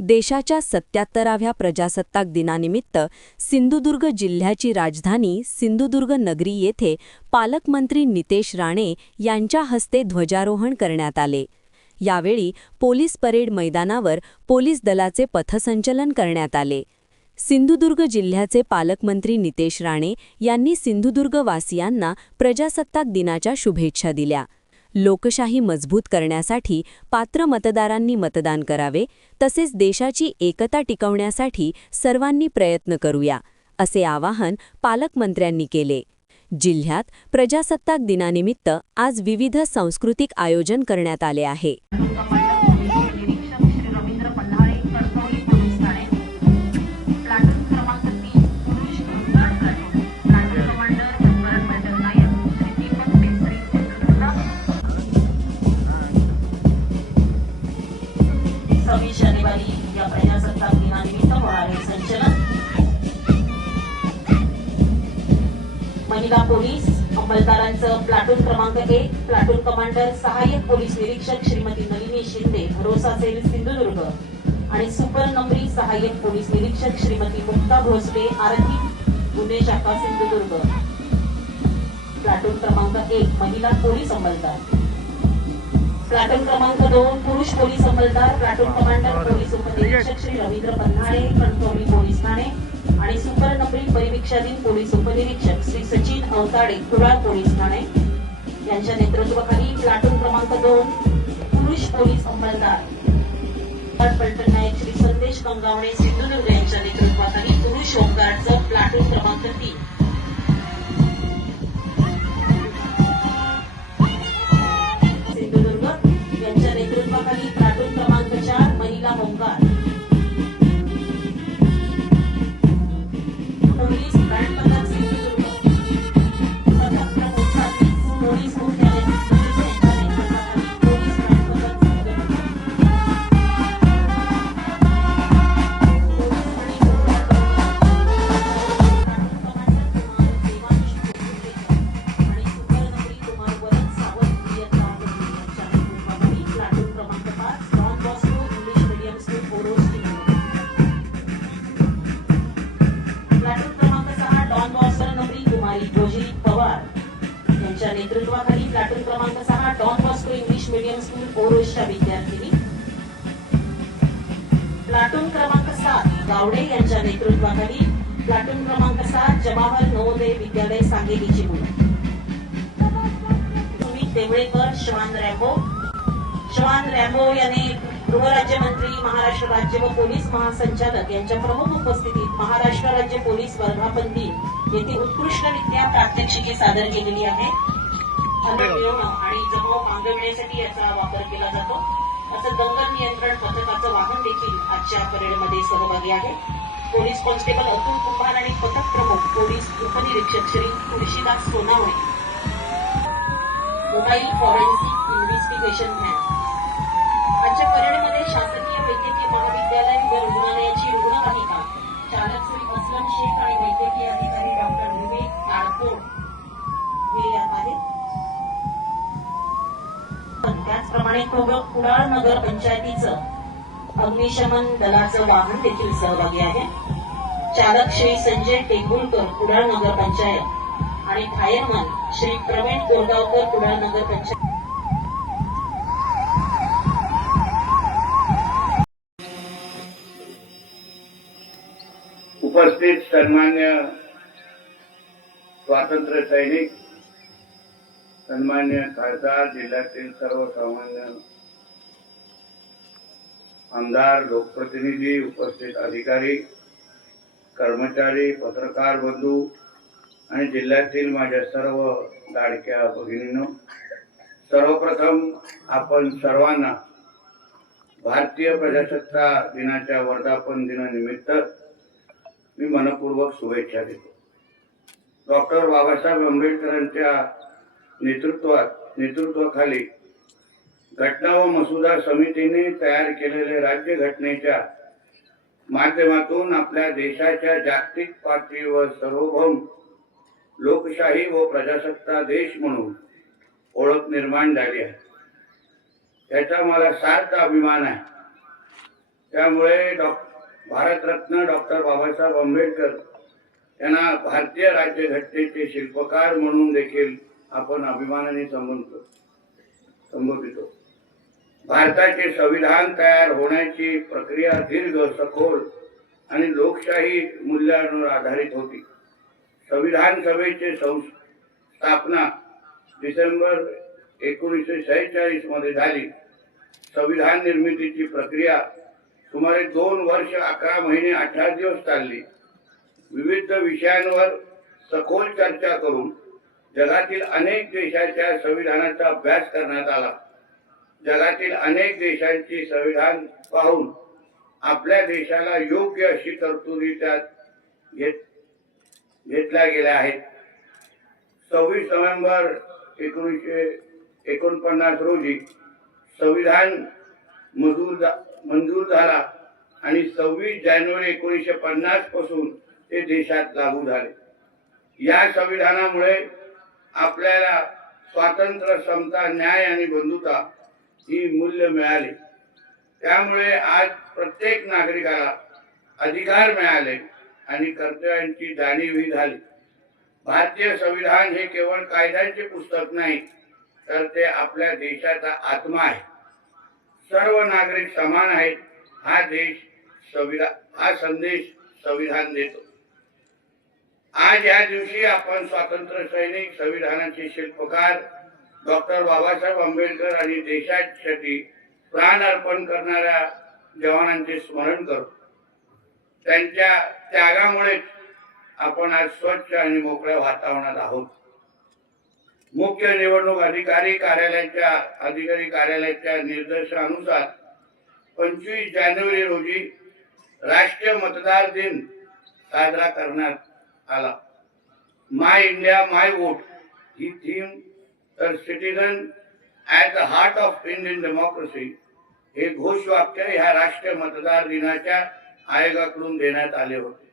देशाच्या 77व्या प्रजासत्ताक दिनानिमित्त सिंधुदुर्ग जिल्ह्याची राजधानी सिंधुदुर्ग नगरी येथे पालकमंत्री नितेश राणे यांच्या हस्ते ध्वजारोहण करण्यात आले। यावेळी पोलीस परेड मैदानावर पोलीस दलाचे पथसंचलन करण्यात आले। सिंधुदुर्ग जिल्ह्याचे पालकमंत्री नितेश राणे यांनी सिंधुदुर्गवासियांना प्रजासत्ताक दिनाच्या शुभेच्छा दिल्या। लोकशाही मजबूत करण्यासाठी पात्र मतदारांनी मतदान करावे, तसेच देशाची एकता टिकवण्यासाठी सर्वांनी प्रयत्न करूया, असे आवाहन पालकमंत्र्यांनी केले। जिल्ह्यात प्रजासत्ताक दिनानिमित्त आज विविध सांस्कृतिक आयोजन करण्यात आले आहे। शनिवारी या प्रजासत्ताक दिनानिमित्त होणारे संचलन महिला पोलीस अंमलदारांचं प्लाटून क्रमांक 1 प्लाटून कमांडर सहाय्यक पोलीस निरीक्षक श्रीमती नलिनी शिंदे भरोसा सेल सिंधुदुर्ग आणि सुपर नंबरी सहाय्यक पोलीस निरीक्षक श्रीमती मुक्ता भोसले आरती गुन्हे शाखा सिंधुदुर्ग। प्लाटून क्रमांक 1 महिला पोलीस अंमलदार, प्लाटून क्रमांक 2 पुरुष पोलीस अंमलदार प्लाटून कमांडर पोलीस उपनिरीक्षक श्री रवींद्र पन्हाळे कणकवली पोलीस ठाणे आणि सुपर नंबरी परिवीक्षाधीन पोलीस उपनिरीक्षक श्री सचिन अवताडे कुडाळ पोलीस ठाणे यांच्या नेतृत्वाखाली प्लाटून क्रमांक 2 पुरुष पोलीस अंमलदार पलटण नायक श्री संदेश कंगावणे सिंधुदुर्ग यांच्या नेतृत्वाखाली पुरुष होमगार्डचं प्लाटून क्रमांक 3 प्लाटून क्रमांक 4 महिला होमगार्ड पोलीस बँड पथक सिंधुदुर्ग पथक प्रमुख पोलीस मुख्यालय पोलीस बँड पथक नेतृत्वाखाली प्लाटून क्रमांक 6 Don Bosco English medium school ओरोसच्या विद्यार्थिनी, प्लाटून क्रमांक 7 गावडे यांच्या नेतृत्वाखाली प्लाटून क्रमांक 7 जवाहर नवोदय विद्यालय सांगलीची मुलं, सुमित देवळेकर श्वान रॅम्बो यांनी गृहराज्यमंत्री महाराष्ट्र राज्य व पोलीस महासंचालक यांच्या प्रमुख उपस्थितीत महाराष्ट्र राज्य पोलीस वर्धापन दिन येथे उत्कृष्टरित्या प्रात्यक्षिके सादर केलेली आहेत। आणि जमाव मागविण्यासाठी याचा वापर केला जातो। असं दंगल नियंत्रण पथकाचं वाहन देखील आजच्या परेडमध्ये सहभागी आहे। पोलीस कॉन्स्टेबल अतुल कुंभार आणि पथक प्रमुख पोलीस उपनिरीक्षक Shri Tulshidas Sonawane, mobile forensic investigation van. आजच्या परेडमध्ये शासकीय वैद्यकीय महाविद्यालय व रुग्णालयाची रुग्णवाहिका चालक श्री असलम शेख आणि वैद्यकीय अधिकारी डॉक्टर विवेक यारकोड हे यात आहेत। त्याचप्रमाणे कुडाळ नगर पंचायतीचं अग्निशमन दलाचं वाहन देखील सहभागी आहे। चालक श्री संजय टेंभुलकर कुडाळ नगर पंचायत आणि फायरमन श्री प्रवीण कोरगावकर कुडाळ नगर पंचायत। उपस्थित सन्मान्य स्वातंत्र्य सैनिक, सन्मान्य खासदार, जिल्ह्यातील सर्वसामान्य आमदार, लोकप्रतिनिधी, उपस्थित अधिकारी, कर्मचारी, पत्रकार बंधू आणि जिल्ह्यातील माझ्या सर्व लाडक्या भगिनींनो, सर्वप्रथम आपण सर्वांना भारतीय प्रजासत्ताक दिनाच्या वर्धापन दिनानिमित्त मी मनपूर्वक शुभेच्छा देतो। डॉक्टर बाबासाहेब आंबेडकरांच्या नेतृत्वाखाली घटना व मसुदा समितीने तयार केलेले राज्यघटनेच्या माध्यमातून आपल्या देशाच्या जागतिक पातळीवर सार्वभौम लोकशाही व प्रजासत्ताक देश म्हणून ओळख निर्माण झाली आहे। त्याचा मला सार्थ अभिमान आहे। त्यामुळे भारतरत्न डॉक्टर बाबासाहेब आंबेडकर यांना भारतीय राज्यघटनेचे शिल्पकार म्हणून देखील आपण अभिमानाने संबोधितो. भारताचे संविधान तयार होण्याची प्रक्रिया दीर्घ, सखोल आणि लोकशाही मूल्यांवर आधारित होती. संविधान सभेची स्थापना डिसेंबर 1946 मध्ये झाली. संविधान निर्मितीची प्रक्रिया सुमारे 2 वर्ष 11 महिने 18 दिवस चालली. विविध विषयांवर सखोल चर्चा करून जगातील अनेक देशाच्या संविधानाचा अभ्यास करण्यात आला. जगातील अनेक देशांची संविधान पाहून आपल्या देशाला योग्य अशी तरतुदी त्यात घेतल्या गेल्या आहेत. 26 नोव्हेंबर 1949 रोजी संविधान मंजूर झाला आणि 26 जानेवारी 1950 पासून ते देशात लागू झाले. या संविधानामुळे आपल्याला स्वातंत्र्य, समता, न्याय आणि बंधुता ही मूल्य मिळाली. त्यामुळे आज प्रत्येक नागरिकाला अधिकार मिळाले आणि कर्तव्यांची जाणीवही झाली. भारतीय संविधान हे केवळ कायद्यांचे पुस्तक नाही, तर ते आपल्या देशाचा आत्मा आहे. सर्व नागरिक समान आहेत हा संदेश संविधान देतो. आज या दिवशी आपण स्वातंत्र्य सैनिक, संविधानाचे शिल्पकार डॉक्टर बाबासाहेब आंबेडकर आणि देशासाठी प्राण अर्पण करणाऱ्या जवानांचे स्मरण करतो. त्यांच्या त्यागामुळे आपण आज स्वच्छ आणि मोकळ्या वातावरणात आहोत. मुख्य निवडणूक अधिकारी कार्यालयाच्या निर्देशानुसार 25 जानेवारी रोजी राष्ट्रीय मतदार दिन साजरा करण्यात आला. माय इंडिया माय वोट ही थीम, तर citizen at the heart of Indian democracy हे घोषवाक्य ह्या राष्ट्रीय मतदार दिनाच्या आयोगाकडून देण्यात आले होते.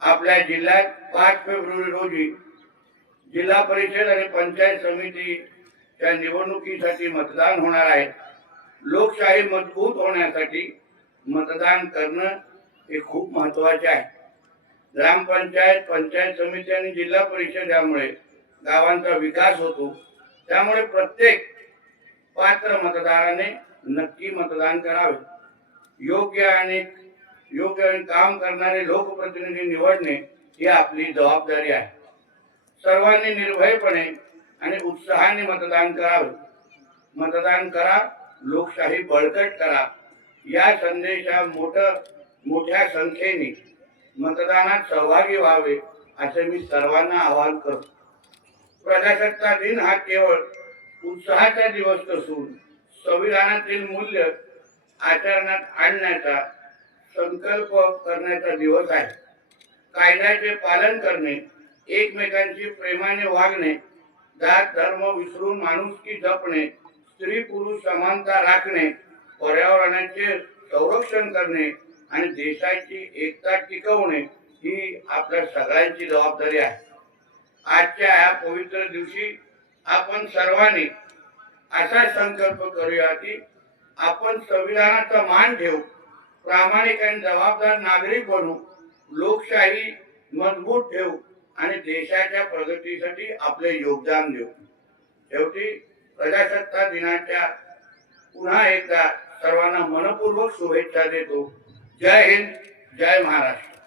आपल्या जिल्ह्यात 5 फेब्रुवारी रोजी जिल्हा परिषद आणि पंचायत समितीच्या निवडणुकीसाठी मतदान होणार आहे. लोकशाही मजबूत होण्यासाठी मतदान करणं हे खूप महत्वाचे आहे. ग्रामपंचायत, पंचायत समिती आणि जिल्हा परिषद यामुळे गावांचा विकास होतो. त्यामुळे प्रत्येक पात्र मतदाराने नक्की मतदान करावे. योग्य आणि काम करणारे लोकप्रतिनिधी निवडणे ही आपली जबाबदारी आहे. सर्वांनी निर्भयपणे आणि उत्साहाने मतदान करावे. मतदान करा, लोकशाही बळकट करा या संदेशा मोठ्या संख्येने मतदानात सहभागी व्हावे असे मी सर्वांना आवाहन करतो. प्रजासत्ताक दिन हा केवळ उत्साहाचा दिवस नसून संविधानातील मूल्य आचरणात आणण्याचा संकल्प करण्याचा दिवस आहे. कायद्याचे पालन करणे, एकमेकांशी प्रेमाने वागणे, जात धर्म विसरून माणुसकी जपणे, स्त्री पुरुष समानता राखणे, पर्यावरणाचे संरक्षण करणे आणि देशाची एकता टिकवणे ही आपल्या सगळ्यांची जबाबदारी आहे. आजच्या या पवित्र दिवशी आपण सर्वांनी असा संकल्प करूया की आपण संविधानाचा मान ठेवू, प्रामाणिक आणि जबाबदार नागरिक बनू, लोकशाही मजबूत ठेवू आणि देशाच्या प्रगतीसाठी आपले योगदान देऊ. शेवटी प्रजासत्ताक दिनाच्या पुन्हा एकदा सर्वांना मनपूर्वक शुभेच्छा देतो. जय हिंद, जय महाराष्ट्र.